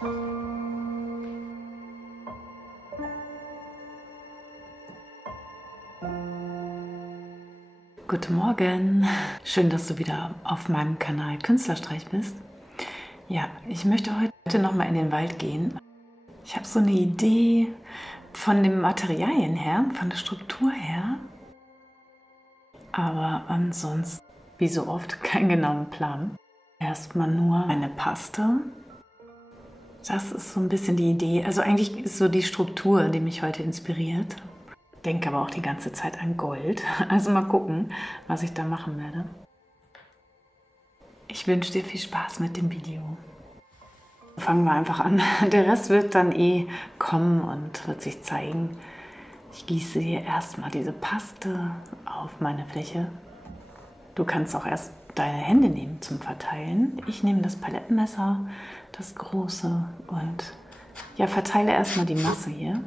Guten Morgen! Schön, dass du wieder auf meinem Kanal Künstlerstreich bist. Ja, ich möchte heute noch mal in den Wald gehen. Ich habe so eine Idee von den Materialien her, von der Struktur her, aber ansonsten, wie so oft, keinen genauen Plan. Erstmal nur eine Paste. Das ist so ein bisschen die Idee. Also eigentlich ist so die Struktur, die mich heute inspiriert. Denke aber auch die ganze Zeit an Gold. Also mal gucken, was ich da machen werde. Ich wünsche dir viel Spaß mit dem Video. Fangen wir einfach an. Der Rest wird dann kommen und wird sich zeigen. Ich gieße hier erstmal diese Paste auf meine Fläche. Du kannst auch erst deine Hände nehmen zum Verteilen. Ich nehme das Palettenmesser, das große, und ja, verteile erstmal die Masse hier.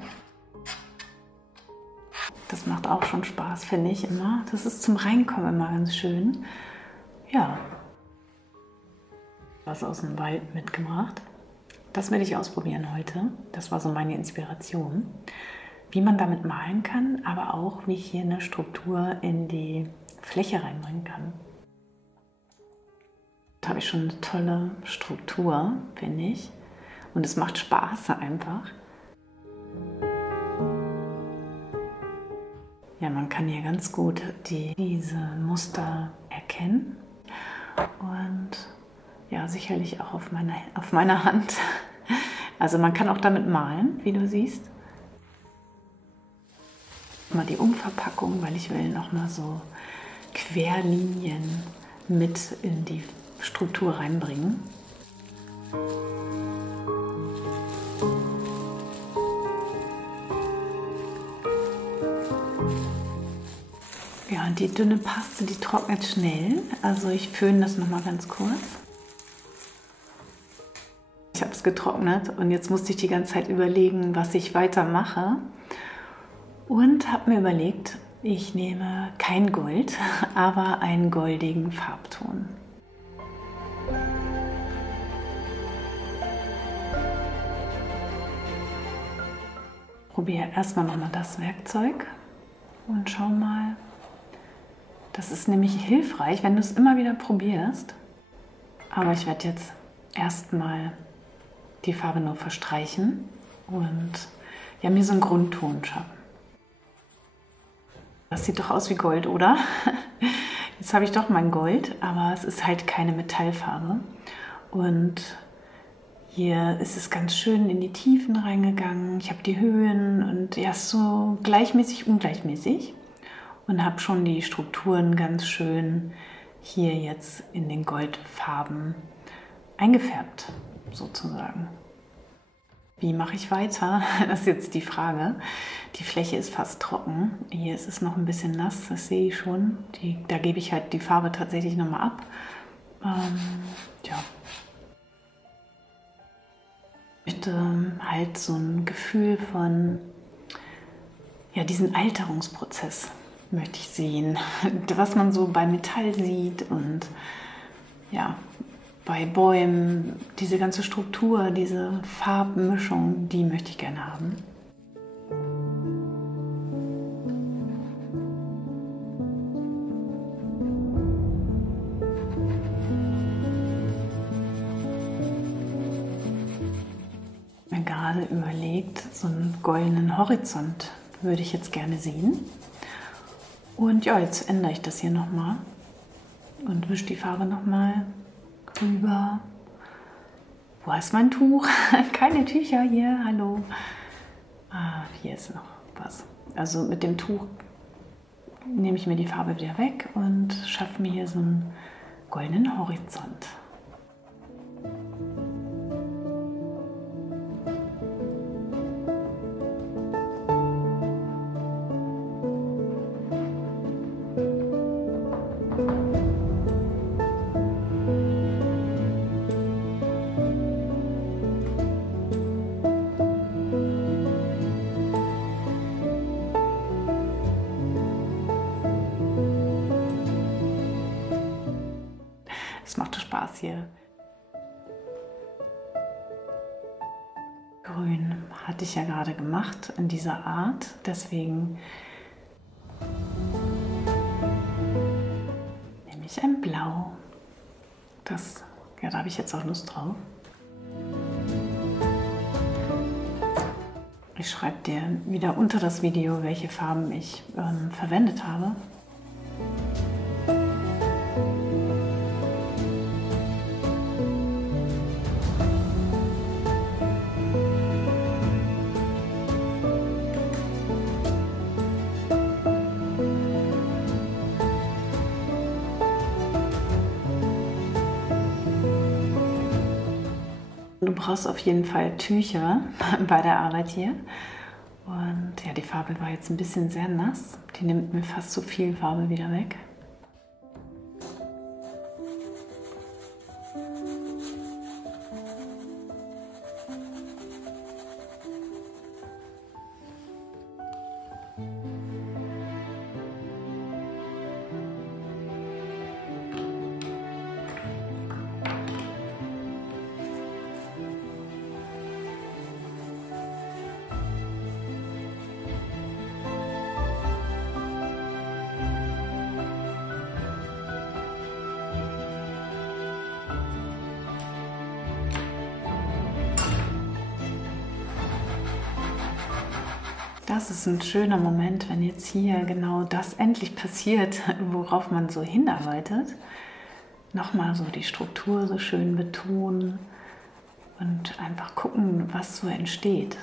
Das macht auch schon Spaß, finde ich immer. Das ist zum Reinkommen immer ganz schön. Ja, was aus dem Wald mitgebracht. Das will ich ausprobieren heute. Das war so meine Inspiration. Wie man damit malen kann, aber auch wie ich hier eine Struktur in die Fläche reinbringen kann. Da habe ich schon eine tolle Struktur, finde ich. Und es macht Spaß einfach. Ja, man kann hier ganz gut diese Muster erkennen. Und ja, sicherlich auch auf meiner Hand. Also man kann auch damit malen, wie du siehst. Mal die Umverpackung, weil ich will noch mal so Querlinien mit in die Struktur reinbringen. Ja, und die dünne Paste, die trocknet schnell. Also ich föhne das noch mal ganz kurz. Ich habe es getrocknet und jetzt musste ich die ganze Zeit überlegen, was ich weitermache. Und habe mir überlegt, ich nehme kein Gold, aber einen goldigen Farbton. Probiere erstmal nochmal das Werkzeug und schau mal. Das ist nämlich hilfreich, wenn du es immer wieder probierst. Aber ich werde jetzt erstmal die Farbe nur verstreichen und ja, mir so einen Grundton schaffen. Das sieht doch aus wie Gold, oder? Jetzt habe ich doch mein Gold, aber es ist halt keine Metallfarbe. Und hier ist es ganz schön in die Tiefen reingegangen. Ich habe die Höhen und ja, so gleichmäßig, ungleichmäßig. Und habe schon die Strukturen ganz schön hier jetzt in den Goldfarben eingefärbt, sozusagen. Wie mache ich weiter? Das ist jetzt die Frage. Die Fläche ist fast trocken. Hier ist es noch ein bisschen nass, das sehe ich schon. Da gebe ich halt die Farbe tatsächlich nochmal ab. Ja. Ich möchte halt so ein Gefühl von, ja, diesen Alterungsprozess möchte ich sehen. Was man so bei Metall sieht und ja, bei Bäumen, diese ganze Struktur, diese Farbmischung, die möchte ich gerne haben. Ich habe mir gerade überlegt, so einen goldenen Horizont würde ich jetzt gerne sehen. Und ja, jetzt ändere ich das hier nochmal und wische die Farbe nochmal drüber. Wo ist mein Tuch? Keine Tücher hier, hallo. Ah, hier ist noch was. Also mit dem Tuch nehme ich mir die Farbe wieder weg und schaffe mir hier so einen goldenen Horizont. Es macht Spaß hier. Grün hatte ich ja gerade gemacht in dieser Art, deswegen nehme ich ein Blau. Ja, da habe ich jetzt auch Lust drauf. Ich schreibe dir wieder unter das Video, welche Farben ich verwendet habe. Du brauchst auf jeden Fall Tücher bei der Arbeit hier. Und ja, die Farbe war jetzt ein bisschen sehr nass. Die nimmt mir fast zu viel Farbe wieder weg. Das ist ein schöner Moment, wenn jetzt hier genau das endlich passiert, worauf man so hinarbeitet. Nochmal so die Struktur so schön betonen und einfach gucken, was so entsteht.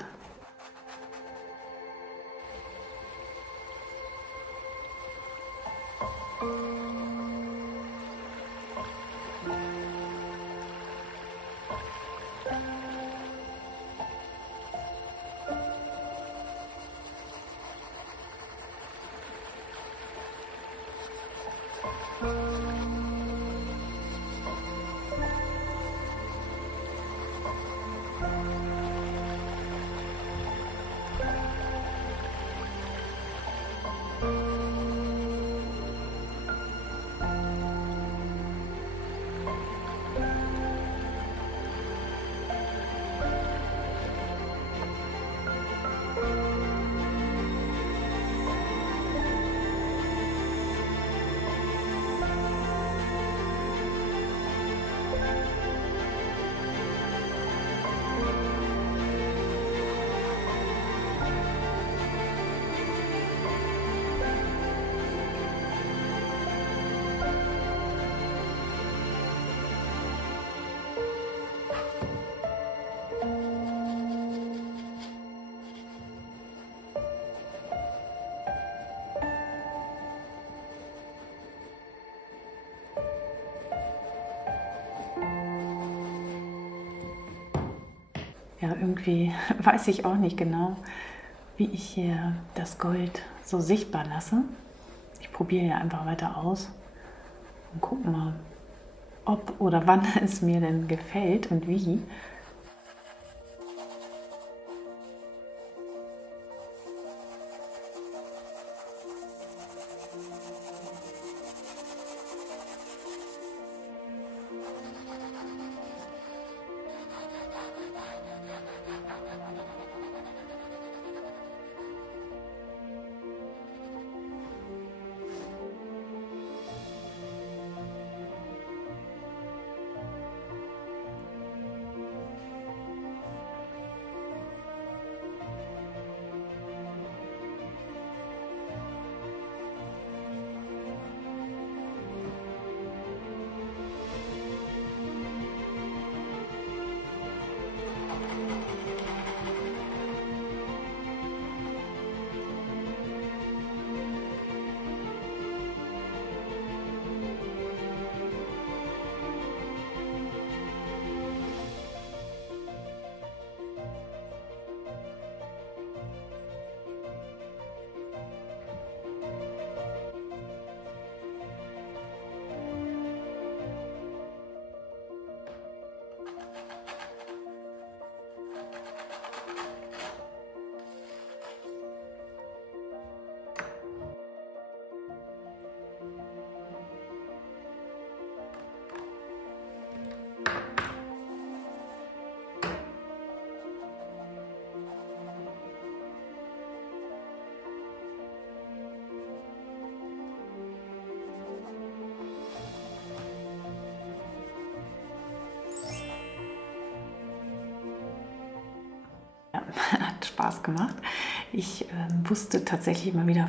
Ja, irgendwie weiß ich auch nicht genau, wie ich hier das Gold so sichtbar lasse. Ich probiere ja einfach weiter aus und gucke mal, ob oder wann es mir denn gefällt und wie. Spaß gemacht. Ich wusste tatsächlich immer wieder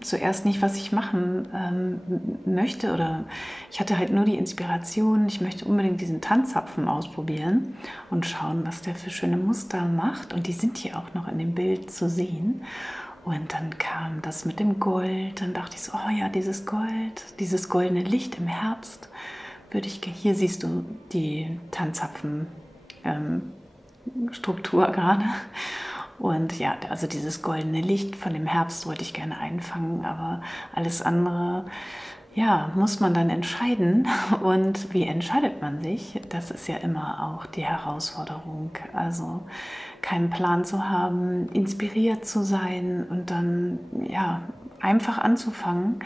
zuerst nicht, was ich machen möchte, oder ich hatte halt nur die Inspiration, ich möchte unbedingt diesen Tanzzapfen ausprobieren und schauen, was der für schöne Muster macht, und die sind hier auch noch in dem Bild zu sehen. Und dann kam das mit dem Gold, dann dachte ich so, oh ja, dieses Gold, dieses goldene Licht im Herbst, würde ich, hier siehst du die Tanzzapfen Struktur gerade. Und ja, also dieses goldene Licht von dem Herbst wollte ich gerne einfangen, aber alles andere, ja, muss man dann entscheiden. Und wie entscheidet man sich? Das ist ja immer auch die Herausforderung. Also keinen Plan zu haben, inspiriert zu sein und dann ja einfach anzufangen.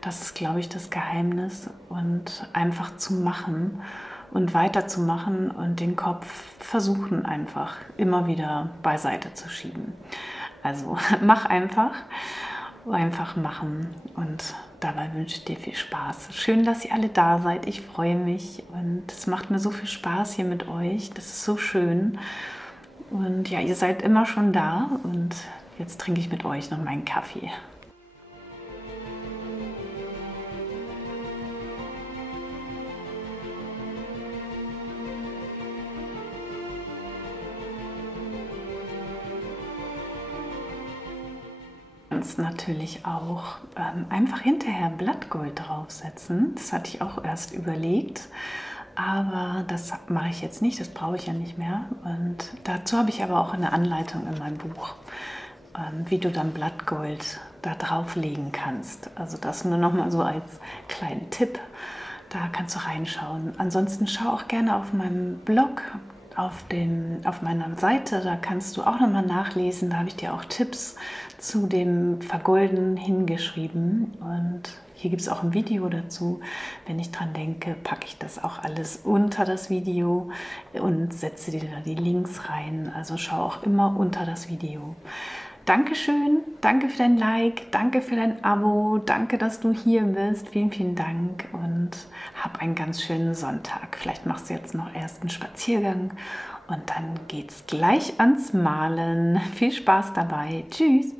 Das ist, glaube ich, das Geheimnis, und einfach zu machen und weiterzumachen und den Kopf versuchen einfach immer wieder beiseite zu schieben. Also mach einfach machen, und dabei wünsche ich dir viel Spaß. Schön, dass ihr alle da seid. Ich freue mich und es macht mir so viel Spaß hier mit euch. Das ist so schön. Und ja, ihr seid immer schon da, und jetzt trinke ich mit euch noch meinen Kaffee. Natürlich auch einfach hinterher Blattgold draufsetzen. Das hatte ich auch erst überlegt, aber das mache ich jetzt nicht, das brauche ich ja nicht mehr. Und dazu habe ich aber auch eine Anleitung in meinem Buch, wie du dann Blattgold da drauflegen kannst. Also das nur noch mal so als kleinen Tipp, da kannst du reinschauen. Ansonsten schau auch gerne auf meinem Blog, auf meiner Seite, da kannst du auch nochmal nachlesen. Da habe ich dir auch Tipps zu dem Vergolden hingeschrieben, und hier gibt es auch ein Video dazu. Wenn ich dran denke, packe ich das auch alles unter das Video und setze dir da die Links rein. Also schau auch immer unter das Video. Dankeschön, danke für dein Like, danke für dein Abo, danke, dass du hier bist. Vielen, vielen Dank, und hab einen ganz schönen Sonntag. Vielleicht machst du jetzt noch erst einen Spaziergang und dann geht's gleich ans Malen. Viel Spaß dabei. Tschüss.